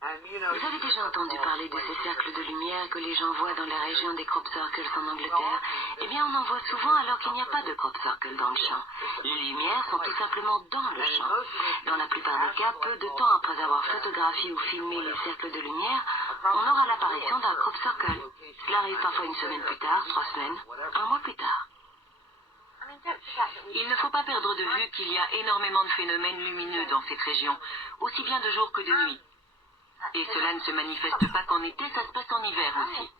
Vous avez déjà entendu parler de ces cercles de lumière que les gens voient dans la région des crop circles en Angleterre? Eh bien, on en voit souvent alors qu'il n'y a pas de crop circle dans le champ. Les lumières sont tout simplement dans le champ. Dans la plupart des cas, peu de temps après avoir photographié ou filmé les cercles de lumière, on aura l'apparition d'un crop circle. Cela arrive parfois une semaine plus tard, 3 semaines, un mois plus tard. Il ne faut pas perdre de vue qu'il y a énormément de phénomènes lumineux dans cette région, aussi bien de jour que de nuit. Et cela ne se manifeste pas qu'en été, ça se passe en hiver aussi.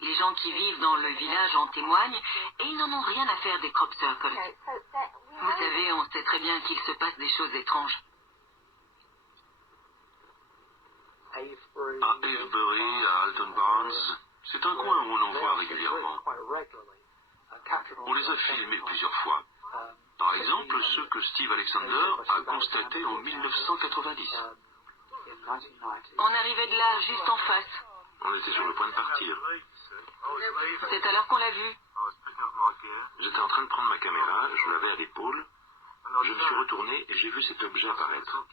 Les gens qui vivent dans le village en témoignent, et ils n'en ont rien à faire des crop circles. Vous savez, on sait très bien qu'il se passe des choses étranges. À Avebury, à Alton Barnes, c'est un coin où on en voit régulièrement. On les a filmés plusieurs fois. Par exemple, ceux que Steve Alexander a constatés en 1990. On arrivait de là, juste en face. On était sur le point de partir. C'est alors qu'on l'a vu. J'étais en train de prendre ma caméra, je l'avais à l'épaule. Je me suis retourné et j'ai vu cet objet apparaître.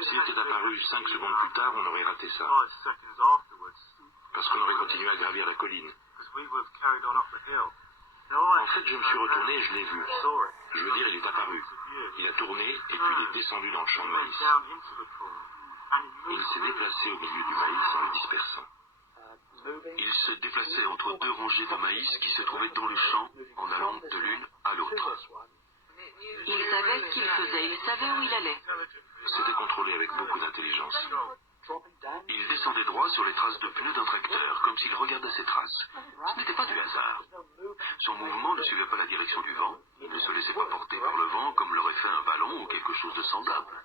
S'il était apparu 5 secondes plus tard, on aurait raté ça. Parce qu'on aurait continué à gravir la colline. En fait, je me suis retourné et je l'ai vu. Je veux dire, il est apparu. Il a tourné et puis il est descendu dans le champ de maïs. Il s'est déplacé au milieu du maïs en le dispersant. Il se déplaçait entre 2 rangées de maïs qui se trouvaient dans le champ en allant de l'une à l'autre. Il savait ce qu'il faisait, il savait où il allait. C'était contrôlé avec beaucoup d'intelligence. Il descendait droit sur les traces de pneus d'un tracteur, comme s'il regardait ces traces. Ce n'était pas du hasard. Son mouvement ne suivait pas la direction du vent. Il ne se laissait pas porter par le vent comme l'aurait fait un ballon ou quelque chose de semblable.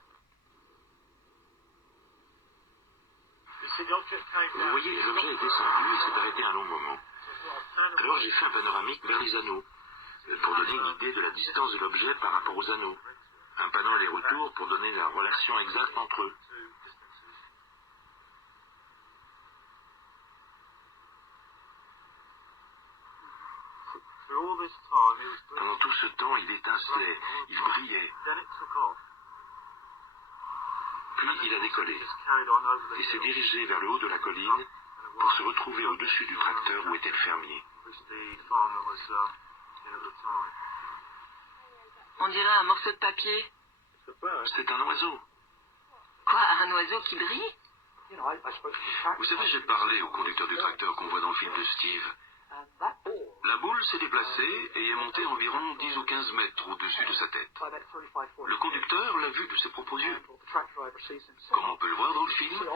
Vous voyez, l'objet est descendu et s'est arrêté un long moment. Alors j'ai fait un panoramique vers les anneaux, pour donner une idée de la distance de l'objet par rapport aux anneaux. Un panneau aller-retour pour donner la relation exacte entre eux. Pendant tout ce temps, il étincelait, il brillait. Puis il a décollé et s'est dirigé vers le haut de la colline pour se retrouver au-dessus du tracteur où était le fermier. On dirait un morceau de papier. C'est un oiseau. Quoi, un oiseau qui brille? Vous savez, j'ai parlé au conducteur du tracteur qu'on voit dans le film de Steve. La boule s'est déplacée et est montée environ 10 ou 15 mètres au-dessus de sa tête. Le conducteur l'a vu de ses propres yeux. Comme on peut le voir dans le film,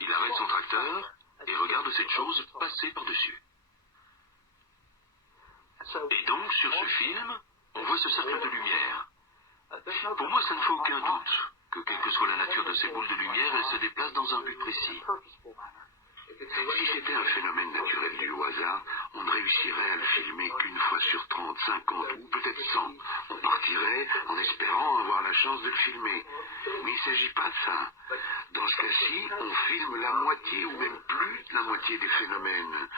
il arrête son tracteur et regarde cette chose passer par-dessus. Et donc, sur ce film, on voit ce cercle de lumière. Pour moi, ça ne fait aucun doute que, quelle que soit la nature de ces boules de lumière, elles se déplacent dans un but précis. Si c'était un phénomène naturel dû au hasard, on ne réussirait à le filmer qu'une fois sur 30, 50 ou peut-être 100. On partirait en espérant avoir la chance de le filmer. Mais il ne s'agit pas de ça. Dans ce cas-ci, on filme la moitié ou même plus de la moitié des phénomènes.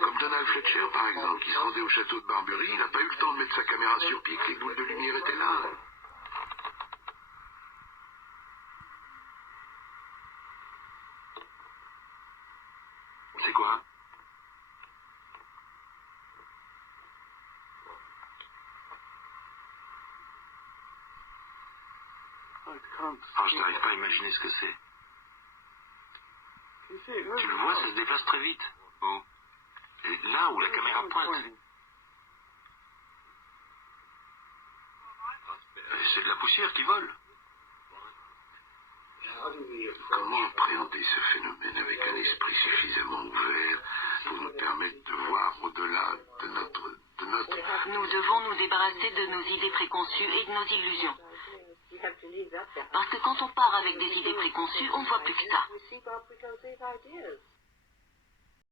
Comme Donald Fletcher, par exemple, qui se rendait au château de Barbury, il n'a pas eu le temps de mettre sa caméra sur pied que les boules de lumière étaient là. C'est quoi? Ah, je n'arrive pas à imaginer ce que c'est. Tu le vois, ça se déplace très vite. Oh. Et là où la caméra pointe. C'est de la poussière qui vole. Comment appréhender ce phénomène avec un esprit suffisamment ouvert pour nous permettre de voir au-delà de notre... Nous devons nous débarrasser de nos idées préconçues et de nos illusions. Parce que quand on part avec des idées préconçues, on ne voit plus que ça.